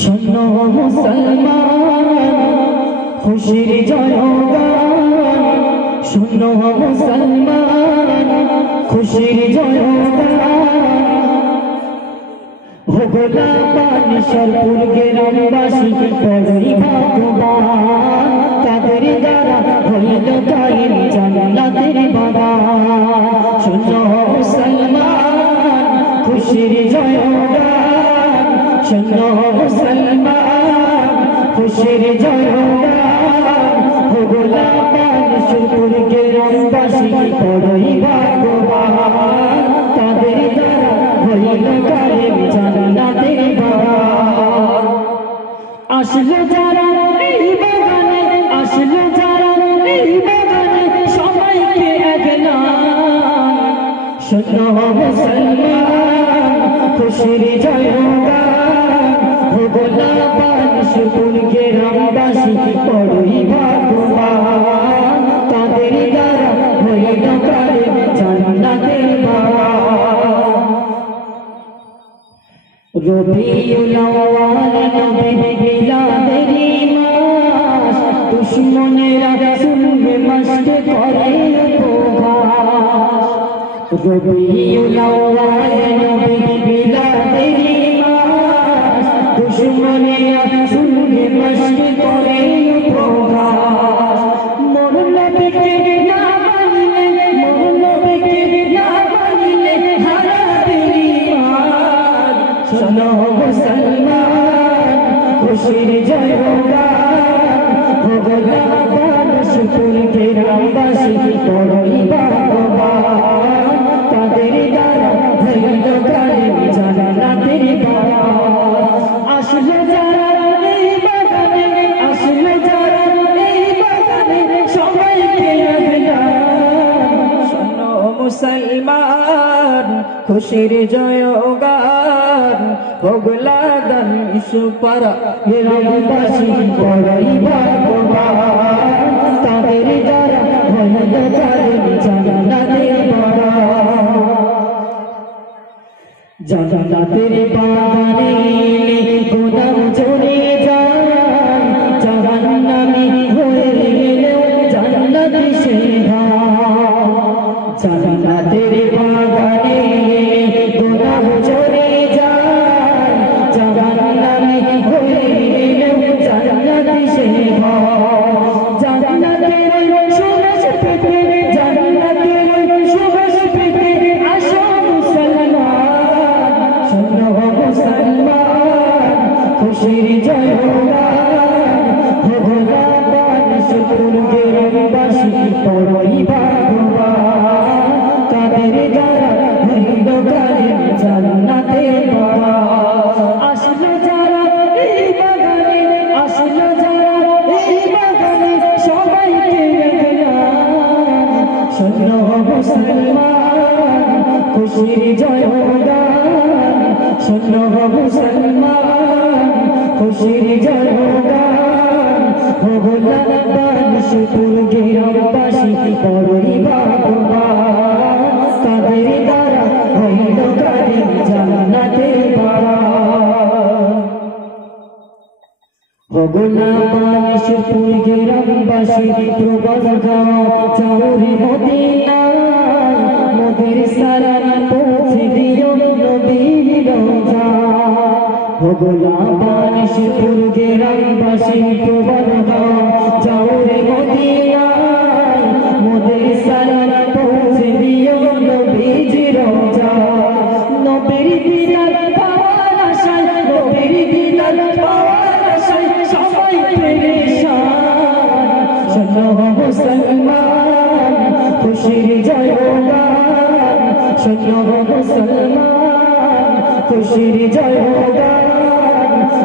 শোনো মুসলমান খুশির জয়গান, শোনো মুসলমান খুশির জয়গান। ভোগলা পানিশরপুর গ্রামবাসী বড়ই ভাগ্যবান, তাদের দ্বারা হইল কায়েম জান্নাতের বাগান। শোনো মুসলমান খুশির জয়গান, শোনো মুসলমান খুশির জয়গান। ভোগলা পানিশরপুর গ্রামবাসী বড়ই ভাগ্যবান, তাদের দ্বারা হইল কায়েম জান্নাতের বাগান। আসলো যারা এই বাগানে, আসলো যারা এই বাগানে, সবাইকে একলান। শোনো মুসলমান খুশির জয়গান, ভোগলা পানিশরপুর গ্রামবাসী বড়ই ভাগ্যবান, তাদের দ্বারা হইল কায়েম জান্নাতের বাগান। রবিউল আউয়াল নবী মিলাদেরই মাস, দুশমনেরা শুনবে মস্ত করে উপহাস। রবিউল আউয়াল নবী মিলাদেরই মাস, দুশমনেরা শুনবে মস্ত করে উপহাস। মোর নবীকে না মানিলে, মোর নবীকে না মানিলে হারাবে ঈমান। শোনো মুসলমান খুশির জয়গান, ভোগলা পানিশরপুর গ্রামবাসী বড়ই ভাগ্যবান, তাদের দ্বারা হইল কায়েম জান্নাতের বাগান। আসলো যারা এই বাগানে, আসলো যারা এই বাগানে, সবাইকে একলান। শোনো মুসলমান খুশির জয়গান, ভোগলা দানিশপাড়া গ্রামবাসী বড়ই ভাগ্যবান, তাদের দ্বারা হইল কায়েম জান্নাতের বাগান। জান্নাতের বাগানে এলে গোলাম চলে যায়, জাহান্নামী হয়ে গেলেও জান্নাত সে হয়। জান্নাতের বাগানে এলে গোলাম চলে যায়, জাহান্নামী হয়ে গেলেও জান্নাত সে হয়। জান্নাতের সুবাস পেতে, জান্নাতের সুবাস পেতে আসো মুসলমান। শোনো মুসলমান খুশির জয়গান, ভোগলা পানিশরপুর গ্রামবাসী বড়ই ভাগ্যবান, তাদের দ্বারা হইল কায়েম জান্নাতের বাগান। আসলো যারা এই বাগানে, আসলো যারা এই বাগানে, সবাইকে একলান। শোনো মুসলমান খুশির জয়গান, শোনো মুসলমান খুশির জয়গান। ভোগলা পানিশরপুর গ্রামবাসী বড়ই ভাগ্যবান, তাদের দ্বারা হইল কায়েম জান্নাতের বাগান। ভোগলা পানিশরপুর গ্রামবাসী প্রবল গাওয়া চাউরি মদিনায়, মোদের সালাম পৌঁছে দিও নবীর রওজায়। ভোগলা পানিশরপুর গ্রামবাসী প্রবল গাওয়া চাউরি মদিনায়, মোদের সালাম পৌঁছে দিও নবীর রওজায়। নবীর দিদার পাওয়ার আশায়, নবীর দিদার পাওয়ার আশায় সবাই পেরেশান। শোনো মুসলমান খুশির জয়গান, শোনো মুসলমান খুশির জয়গান।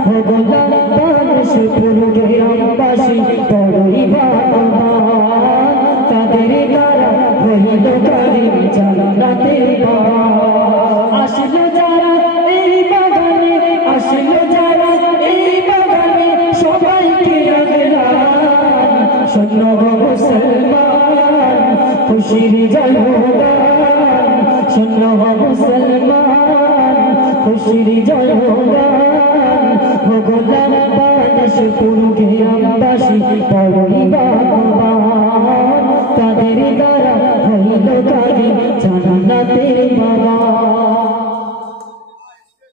ভোগলা পানিশরপুর গ্রামবাসী বড়ই ভাগ্যবান, তাদের দ্বারা হইল কায়েম জান্নাতের বাগান। আসলো যারা এই বাগানে, আসলো যারা এই বাগানে, সবাইকে একলান। শোনো মুসলমান খুশির জয়গান, শোনো মুসলমান খুশির জয়গান। পুরো